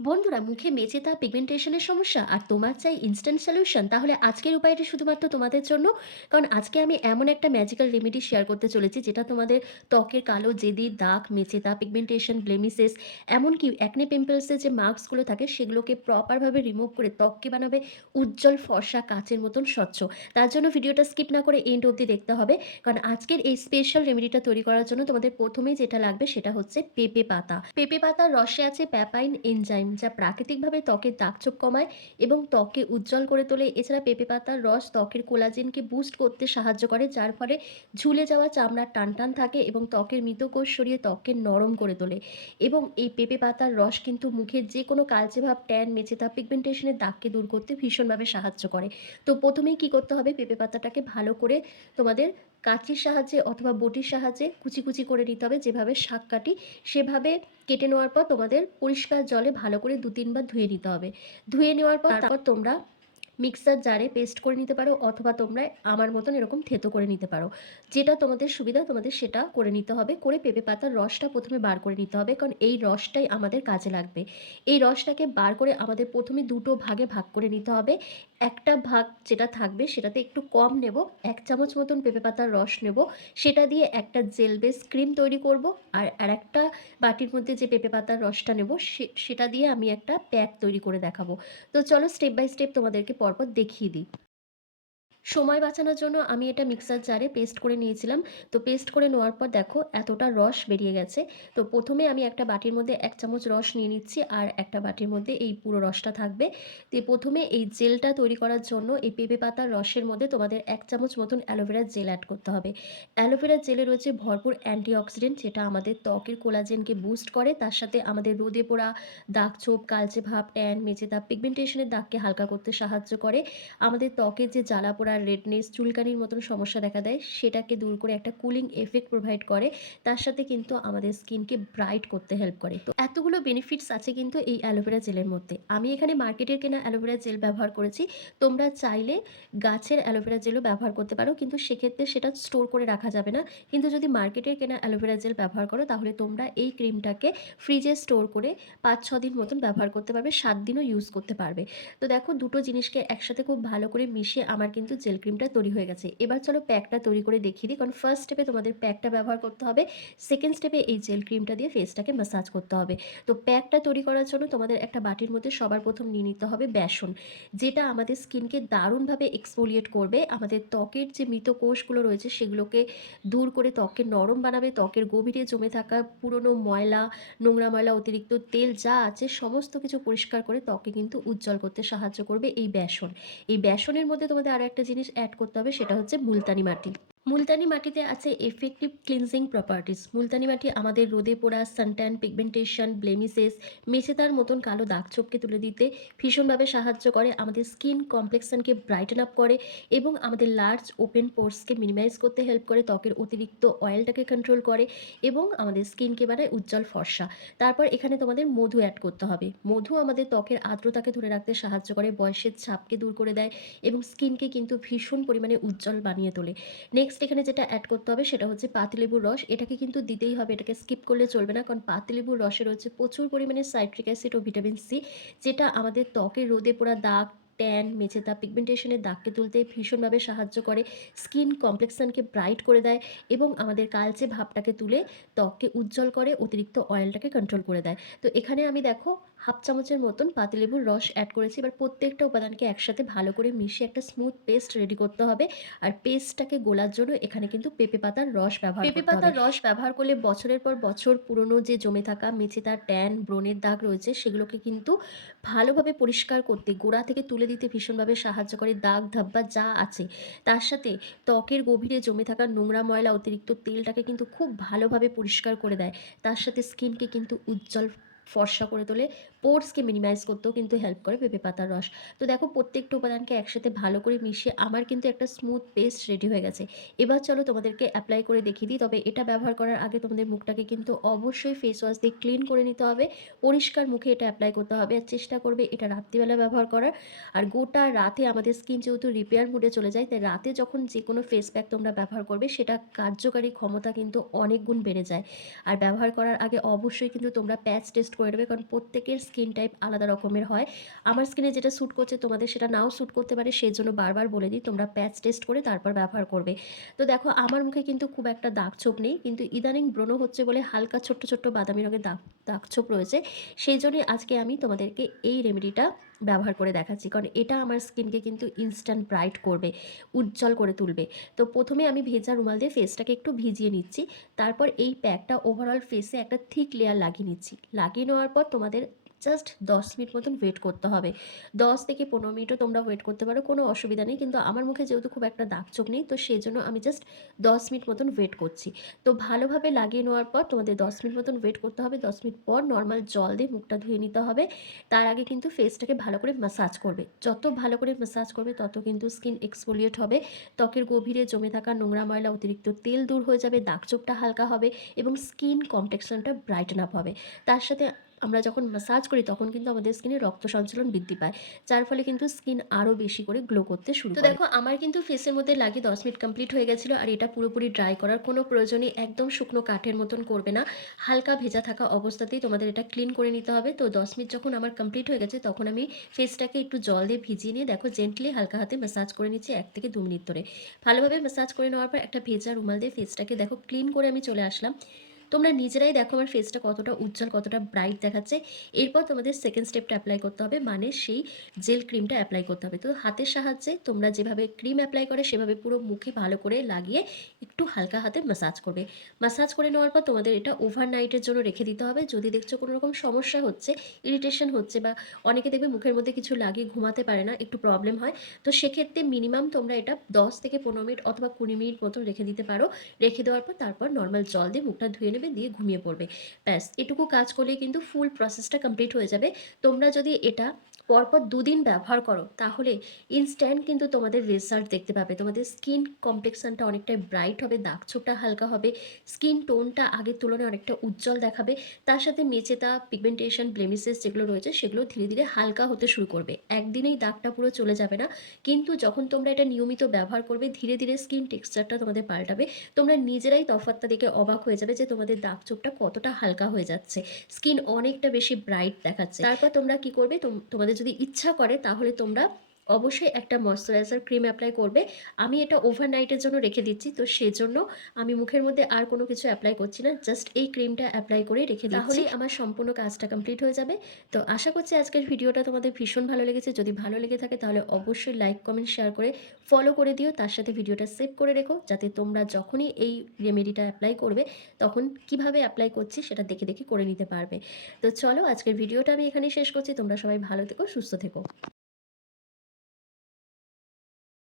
বন্ধুরা, মুখে মেচেতা পিগমেন্টেশনের সমস্যা আর তোমার চাই ইনস্ট্যান্ট সলিউশন, তাহলে আজকের উপায়টি শুধুমাত্র তোমাদের জন্য। কারণ আজকে আমি এমন একটা ম্যাজিক্যাল রেমেডি শেয়ার করতে চলেছি যেটা তোমাদের ত্বকের কালো জেদি দাগ, মেচেতা, পিগমেন্টেশন, ব্লেমিসেস, এমনকি অ্যাকনে পিম্পলসের যে মার্কসগুলো থাকে সেগুলোকে প্রপারভাবে রিমুভ করে ত্বককে বানাবে উজ্জ্বল ফর্সা কাচের মতন স্বচ্ছ। তার জন্য ভিডিওটা স্কিপ না করে এন্ড অবধি দেখতে হবে। কারণ আজকের এই স্পেশাল রেমেডিটা তৈরি করার জন্য তোমাদের প্রথমেই যেটা লাগবে সেটা হচ্ছে পেঁপে পাতা। পেঁপে পাতার রসে আছে প্যাপাইন এনজাইম, যা প্রাকৃতিকভাবে ত্বকের দাগছোপ কমায় এবং ত্বককে উজ্জ্বল করে তোলে। এছাড়া পেঁপে পাতার রস ত্বকের কোলাজেনকে বুস্ট করতে সাহায্য করে, যার ফলে ঝুলে যাওয়া চামড়া টানটান থাকে এবং ত্বকের মৃতকোষ সরিয়ে ত্বককে নরম করে তোলে। এবং এই পেঁপে পাতার রস কিন্তু মুখের যে কোনো কালচে ভাব, ট্যান, মেচেতা, পিগমেন্টেশনের দাগকে দূর করতে ভীষণভাবে সাহায্য করে। তো প্রথমেই কী করতে হবে, পেঁপে পাতাটাকে ভালো করে তোমাদের কাঁচির সাহায্যে অথবা বটির সাহায্যে কুচি কুচি করে নিতে হবে, যেভাবে শাক কাটি সেভাবে কেটে নেওয়ার পর তোমাদের পরিষ্কার জলে ভালো করে ২-৩ বার ধুয়ে নিতে হবে। ধুয়ে নেওয়ার পর তারপর তোমরা মিক্সার জারে পেস্ট করে নিতে পারো, অথবা তোমরা আমার মতন এরকম থেতো করে নিতে পারো। যেটা তোমাদের সুবিধা তোমাদের সেটা করে নিতে হবে। করে পেঁপে পাতার রসটা প্রথমে বার করে নিতে হবে, কারণ এই রসটাই আমাদের কাজে লাগবে। এই রসটাকে বার করে আমাদের প্রথমে দুটো ভাগে ভাগ করে নিতে হবে। একটা ভাগ যেটা থাকবে সেটাতে একটু কম নেব, ১ চামচ মতন পেঁপে পাতার রস নেব, সেটা দিয়ে একটা জেল বেস ক্রিম তৈরি করব। আর একটা বাটির মধ্যে যে পেঁপে পাতার রসটা নেব সেটা দিয়ে আমি একটা প্যাক তৈরি করে দেখাবো। তো চলো স্টেপ বাই স্টেপ তোমাদেরকে পরপর দেখিয়ে দিই। সময় বাঁচানোর জন্য আমি এটা মিক্সার জারে পেস্ট করে নিয়েছিলাম। তো পেস্ট করে নেওয়ার পর দেখো এতটা রস বেরিয়ে গেছে। তো প্রথমে আমি একটা বাটির মধ্যে ১ চামচ রস নিয়ে নিচ্ছি, আর একটা বাটির মধ্যে এই পুরো রসটা থাকবে। তো প্রথমে এই জেলটা তৈরি করার জন্য এই পেঁপে পাতার রসের মধ্যে তোমাদের ১ চামচ মতন অ্যালোভেরার জেল অ্যাড করতে হবে। অ্যালোভেরার জেলে রয়েছে ভরপুর অ্যান্টিঅক্সিডেন্ট, যেটা আমাদের ত্বকের কোলাজেনকে বুস্ট করে। তার সাথে আমাদের রোদে পোড়া, দাগ ছোপ, কালচে ভাব, ট্যান, মেচেদাগ, পিগমেন্টেশনের দাগকে হালকা করতে সাহায্য করে। আমাদের ত্বকের যে জ্বালা পোড়া, রেডনেস, চুলকানির মতন সমস্যা দেখা দেয় সেটাকে দূর করে একটা কুলিং এফেক্ট প্রোভাইড করে। তার সাথে কিন্তু আমাদের স্কিনকে ব্রাইট করতে হেল্প করে। তো এতগুলো বেনিফিটস আছে কিন্তু এই অ্যালোভেরা জেলের মধ্যে। আমি এখানে মার্কেটের কেনা অ্যালোভেরা জেল ব্যবহার করেছি। তোমরা চাইলে গাছের অ্যালোভেরা জেলও ব্যবহার করতে পারো, কিন্তু সেক্ষেত্রে সেটা স্টোর করে রাখা যাবে না। কিন্তু যদি মার্কেটের কেনা অ্যালোভেরা জেল ব্যবহার করো তাহলে তোমরা এই ক্রিমটাকে ফ্রিজে স্টোর করে ৫-৬ দিন মতন ব্যবহার করতে পারবে, ৭ দিনও ইউজ করতে পারবে। তো দেখো দুটো জিনিসকে একসাথে খুব ভালো করে মিশিয়ে আমার কিন্তু জেল ক্রিমটা তৈরি হয়ে গেছে। এবার চলো প্যাকটা তৈরি করে দেখিয়ে দিই। কারণ ফার্স্ট স্টেপে তোমাদের প্যাকটা ব্যবহার করতে হবে, সেকেন্ড স্টেপে এই জেল ক্রিমটা দিয়ে ফেসটাকে ম্যাসাজ করতে হবে। তো প্যাকটা তৈরি করার জন্য তোমাদের একটা বাটির মধ্যে সবার প্রথম নিয়ে নিতে হবে বেসন, যেটা আমাদের স্কিনকে দারুণভাবে এক্সফোলিয়েট করবে। আমাদের ত্বকের যে মৃত কোষগুলো রয়েছে সেগুলোকে দূর করে ত্বককে নরম বানাবে। ত্বকের গভীরে জমে থাকা পুরনো ময়লা, নোংরা ময়লা, অতিরিক্ত তেল যা আছে সমস্ত কিছু পরিষ্কার করে ত্বকে কিন্তু উজ্জ্বল করতে সাহায্য করবে এই বেসন। এই বেসনের মধ্যে তোমাদের আরও একটা জিনিস অ্যাড করতে হবে, সেটা হচ্ছে মুলতানি মাটি। মুলতানি মাটিতে আছে এফেক্টিভ ক্লিনজিং প্রপার্টিস। মুলতানি মাটি আমাদের রোদে পোড়া, সানট্যান, পিগমেন্টেশন, ব্লেমিসেস, মেচেদার মতন কালো দাগছোপকে তুলে দিতে ভীষণভাবে সাহায্য করে। আমাদের স্কিন কমপ্লেক্সনকে ব্রাইটেন আপ করে এবং আমাদের লার্জ ওপেন পোর্সকে মিনিমাইজ করতে হেল্প করে। ত্বকের অতিরিক্ত অয়েলটাকে কন্ট্রোল করে এবং আমাদের স্কিনকে বানায় উজ্জ্বল ফর্সা। তারপর এখানে তোমাদের মধু অ্যাড করতে হবে। মধু আমাদের ত্বকের আর্দ্রতাকে ধরে রাখতে সাহায্য করে, বয়সের ছাপকে দূর করে দেয় এবং স্কিনকে কিন্তু ভীষণ পরিমাণে উজ্জ্বল বানিয়ে তোলে। নেক্সট এখানে যেটা অ্যাড করতে হবে সেটা হচ্ছে পাতিলেবুর রস। এটাকে কিন্তু দিতেই হবে, এটাকে স্কিপ করলে চলবে না, কারণ পাতিলেবুর রসে রয়েছে প্রচুর পরিমাণে সাইট্রিক অ্যাসিড ও ভিটামিন সি, যেটা আমাদের ত্বকের রোদে পোড়া দাগ, ট্যান, মেচেদা, পিগমেন্টেশনের দাগকে তুলতে ভীষণভাবে সাহায্য করে। স্কিন কমপ্লেক্সনকে ব্রাইট করে দেয় এবং আমাদের কালচে ভাবটাকে তুলে ত্বককে উজ্জ্বল করে, অতিরিক্ত অয়েলটাকে কন্ট্রোল করে দেয়। তো এখানে আমি দেখো হাফ চামচের মতন পাতিলেবুর রস অ্যাড করেছি। এবার প্রত্যেকটা উপাদানকে একসাথে ভালো করে মিশিয়ে একটা স্মুথ পেস্ট রেডি করতে হবে। আর পেস্টটাকে গোলার জন্য এখানে কিন্তু পেঁপে পাতার রস ব্যবহার করতে হবে। পেঁপে পাতার রস ব্যবহার করলে বছরের পর বছর পুরনো যে জমে থাকা মেচেদা, ট্যান, ব্রণের দাগ রয়েছে সেগুলোকে কিন্তু ভালোভাবে পরিষ্কার করতে, গোড়া থেকে তুলে দিতে ভীষণভাবে সাহায্য করে। দাগ ধব্বা যা আছে তার সাথে ত্বকের গভীরে জমে থাকা নোংরা ময়লা, অতিরিক্ত তেলটাকে কিন্তু খুব ভালোভাবে পরিষ্কার করে দেয়। তার সাথে স্কিনকে কিন্তু উজ্জ্বল ফর্সা করে তোলে, পোর্সকে মিনিমাইজ করতেও কিন্তু হেল্প করে পেঁপে পাতার রস। তো দেখো প্রত্যেকটা উপাদানকে একসাথে ভালো করে মিশিয়ে আমার কিন্তু একটা স্মুথ পেস্ট রেডি হয়ে গেছে। এবার চলো তোমাদেরকে অ্যাপ্লাই করে দেখিয়ে দিই। তবে এটা ব্যবহার করার আগে তোমাদের মুখটাকে কিন্তু অবশ্যই ফেস ওয়াশ দিয়ে ক্লিন করে নিতে হবে। পরিষ্কার মুখে এটা অ্যাপ্লাই করতে হবে, আর চেষ্টা করবে এটা রাত্রিবেলা ব্যবহার করার। আর গোটা রাতে আমাদের স্কিন যেহেতু রিপেয়ার মুডে চলে যায়, তাই রাতে যখন যে কোনো ফেস প্যাক তোমরা ব্যবহার করবে সেটা কার্যকারী ক্ষমতা কিন্তু অনেক গুণ বেড়ে যায়। আর ব্যবহার করার আগে অবশ্যই কিন্তু তোমরা প্যাচ টেস্ট করে নেবে, কারণ প্রত্যেকের স্কিন টাইপ আলাদা রকমের হয়। আমার স্কিনে যেটা স্যুট করছে তোমাদের সেটা নাও স্যুট করতে পারে, সেজন্য বারবার বলে দিই তোমরা প্যাচ টেস্ট করে তারপর ব্যবহার করবে। তো দেখো আমার মুখে কিন্তু খুব একটা দাগ ছোপ নেই, কিন্তু ইদানিং ব্রণ হচ্ছে বলে হালকা ছোট্ট ছোট্ট বাদামি রঙের দাগ দাগ ছোপ রয়েছে। সেই জন্যই আজকে আমি তোমাদেরকে এই রেমেডিটা ব্যবহার করে দেখাচ্ছি, কারণ এটা আমার স্কিনকে কিন্তু ইনস্ট্যান্ট ব্রাইট করবে, উজ্জ্বল করে তুলবে। তো প্রথমে আমি ভেজা রুমাল দিয়ে ফেসটাকে একটু ভিজিয়ে নিচ্ছি। তারপর এই প্যাকটা ওভারঅল ফেসে একটা থিক লেয়ার লাগিয়ে নিচ্ছি। লাগিয়ে নেওয়ার পর তোমাদের জাস্ট 10 মিনিট মতন ওয়েট করতে হবে। 10 থেকে 15 মিনিটও তোমরা ওয়েট করতে পারো, কোনো অসুবিধা নেই। কিন্তু আমার মুখে যেহেতু খুব একটা দাগ ছোপ নেই, তো সেজন্য আমি জাস্ট 10 মিনিট মতন ওয়েট করছি। তো ভালোভাবে লাগিয়ে নেওয়ার পর তোমাদের 10 মিনিট মতন ওয়েট করতে হবে। 10 মিনিট পর নর্মাল জল দিয়ে মুখটা ধুয়ে নিতে হবে। তার আগে কিন্তু ফেসটাকে ভালো করে ম্যাসাজ করবে। যত ভালো করে ম্যাসাজ করবে তত কিন্তু স্কিন এক্সফোলিয়েট হবে। ত্বকের গভীরে জমে থাকা নোংরা ময়লা, অতিরিক্ত তেল দূর হয়ে যাবে, দাগছোপটা হালকা হবে এবং স্কিন কমপ্লেক্সনটা ব্রাইটেন আপ হবে। তার সাথে আমরা যখন ম্যাসাজ করি তখন কিন্তু আমাদের স্কিনে রক্ত সঞ্চালন বৃদ্ধি পায়, যার ফলে কিন্তু স্কিন আরও বেশি করে গ্লো করতে শুরু করে। তো দেখো আমার কিন্তু ফেসের মধ্যে লাগিয়ে 10 মিনিট কমপ্লিট হয়ে গেছিলো, আর এটা পুরোপুরি ড্রাই করার কোনো প্রয়োজনই, একদম শুকনো কাঠের মতন করবে না। হালকা ভেজা থাকা অবস্থাতেই তোমাদের এটা ক্লিন করে নিতে হবে। তো 10 মিনিট যখন আমার কমপ্লিট হয়ে গেছে তখন আমি ফেসটাকে একটু জল দিয়ে ভিজিয়ে নিয়ে দেখো জেন্টলি হালকা হাতে ম্যাসাজ করে নিচ্ছি 1 থেকে 2 মিনিট ধরে। ভালোভাবে ম্যাসাজ করে নেওয়ার পর একটা ভেজা রুমাল দিয়ে ফেসটাকে দেখো ক্লিন করে আমি চলে আসলাম। তোমরা নিজেরাই দেখো আমার ফেসটা কতটা উজ্জ্বল, কতটা ব্রাইট দেখাচ্ছে। এরপর তোমাদের সেকেন্ড স্টেপটা অ্যাপ্লাই করতে হবে, মানে সেই জেল ক্রিমটা অ্যাপ্লাই করতে হবে। তো হাতের সাহায্যে তোমরা যেভাবে ক্রিম অ্যাপ্লাই করে সেভাবে পুরো মুখে ভালো করে লাগিয়ে একটু হালকা হাতে ম্যাসাজ করবে। ম্যাসাজ করে নেওয়ার পর তোমাদের এটা ওভারনাইটের জন্য রেখে দিতে হবে। যদি দেখছো কোনো রকম সমস্যা হচ্ছে, ইরিটেশন হচ্ছে, বা অনেকে দেখবে মুখের মধ্যে কিছু লাগিয়ে ঘুমাতে পারে না, একটু প্রবলেম হয়, তো সেক্ষেত্রে মিনিমাম তোমরা এটা 10 থেকে 15 মিনিট অথবা 20 মিনিট মতো রেখে দিতে পারো। রেখে দেওয়ার পর তারপর নর্মাল জল দিয়ে মুখটা ধুয়ে নেবে, দিয়ে ঘুমিয়ে পড়বে। ব্যাস এটুকু কাজ করলেই কিন্তু ফুল প্রসেসটা কমপ্লিট হয়ে যাবে। তোমরা যদি এটা পরপর 2 দিন ব্যবহার করো তাহলে ইনস্ট্যান্ট কিন্তু তোমাদের রেজাল্ট দেখতে পাবে। তোমাদের স্কিন কমপ্লেক্সনটা অনেকটাই ব্রাইট হবে, দাগছোপটা হালকা হবে, স্কিন টোনটা আগের তুলনায় অনেকটা উজ্জ্বল দেখাবে। তার সাথে মেচেতা, পিগমেন্টেশন, ব্লেমিসেস যেগুলো রয়েছে সেগুলো ধীরে ধীরে হালকা হতে শুরু করবে। একদিনেই দাগটা পুরো চলে যাবে না, কিন্তু যখন তোমরা এটা নিয়মিত ব্যবহার করবে ধীরে ধীরে স্কিন টেক্সচারটা তোমাদের পাল্টাবে। তোমরা নিজেরাই তফাৎটা দেখে অবাক হয়ে যাবে যে তোমাদের দাগছোপটা কতটা হালকা হয়ে যাচ্ছে, স্কিন অনেকটা বেশি ব্রাইট দেখাচ্ছে। তারপর তোমরা কি করবে, তোমাদের যদি ইচ্ছা করে তাহলে তোমরা অবশ্যই একটা ময়শ্চারাইজার ক্রিম অ্যাপ্লাই করবে। আমি এটা ওভারনাইটের জন্য রেখে দিচ্ছি, তো সেজন্য আমি মুখের মধ্যে আর কোনো কিছু অ্যাপ্লাই করছি না, জাস্ট এই ক্রিমটা অ্যাপ্লাই করে রেখে দিচ্ছি, তাহলেই আমার সম্পূর্ণ কাজটা কমপ্লিট হয়ে যাবে। তো আশা করছি আজকের ভিডিওটা তোমাদের ভীষণ ভালো লেগেছে। যদি ভালো লেগে থাকে তাহলে অবশ্যই লাইক, কমেন্ট, শেয়ার করে ফলো করে দিও। তার সাথে ভিডিওটা সেভ করে রেখো, যাতে তোমরা যখনই এই রেমেডিটা অ্যাপ্লাই করবে তখন কিভাবে অ্যাপ্লাই করছি সেটা দেখে দেখে করে নিতে পারবে। তো চলো আজকের ভিডিওটা আমি এখানেই শেষ করছি। তোমরা সবাই ভালো থেকো, সুস্থ থেকো।